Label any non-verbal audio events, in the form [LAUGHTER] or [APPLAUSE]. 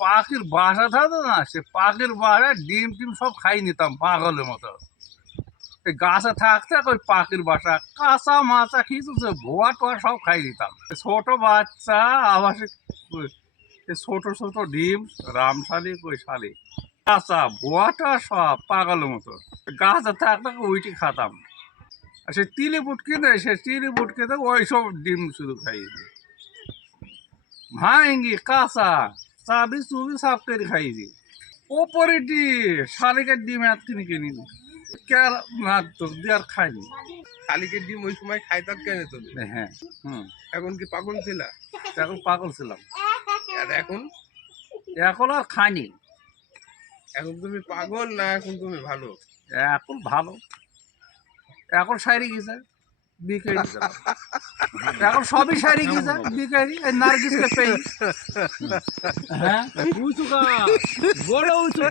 পাখির বাসা থাকতো না, সে পাখির বাসা ডিম টিম সব খাই নিতাম পাগলের মতো। এই গাছে থাকতে ওই পাখির বাসা, কাঁচা মাচা খেয়েছে ভোয়া টোয়া সব খাই দিতাম ছোট বাচ্চা সে ছোট ছোট ডিম, রামশালি কই শালি। কাঁচা ভোয়াটা সব পাগলের মতো। গাছে থাকতে ওইটি খাতাম। আর সে তিলি বুটকে দেয় সে তিলি বুটকে ওই সব ডিম শুধু খাই ভাঙ্গি কাঁচা চাবি চুবি সাফ করে খাইছি ওপরে ডি শালিকের ডিম এত কিনে কিনি কেয়ার মারতো দিয়ে আর খাইনি শালিকের ডিম ওই সময় খাইতাম কেন তুমি হ্যাঁ হুম। এখন কি পাগল ছিল? এখন পাগল ছিলাম। আর এখন? এখন আর খাইনি এখন তুমি পাগল না এখন তুমি ভালো? এখন ভালো। এখন সাইরে গেছে। বিকারি [LAUGHS] এখন সবই শাড়ি কি বিকারি এই নার্গিসকে পেয়ে হ্যাঁ? উঁচু বড় উঁচু।